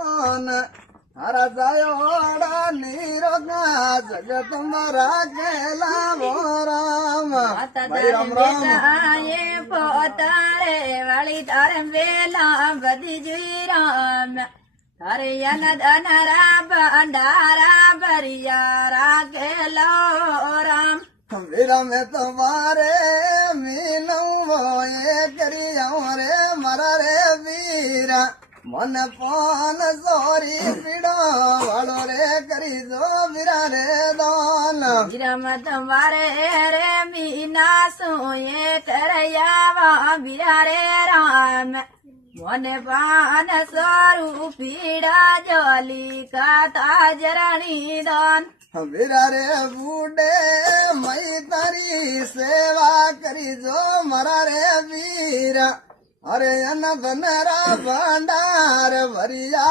हरा जायोड़ा नीरोगा जगत मरा केला राम भाई राम राम ये पोतारे वाली तारे वेला बदी जी राम तारे यन धनरा भंडारा भरिया राकेलो राम वीरा में तुम्हारे मीनू वो ये करिया रे मरा रे वीरा मन पान सोरी पीड़ो वालो रे करी दो वीरा रे दान विरम तुम्हारे रे मीना सोए करयावा वीरा रे राम मन पान सोरू पीड़ा जोली का ताजरणी दान वीरा रे बूढ़े मई तारी सेवा करी जो मरा रे वीरा अरे अन बनरा भंडार भरिया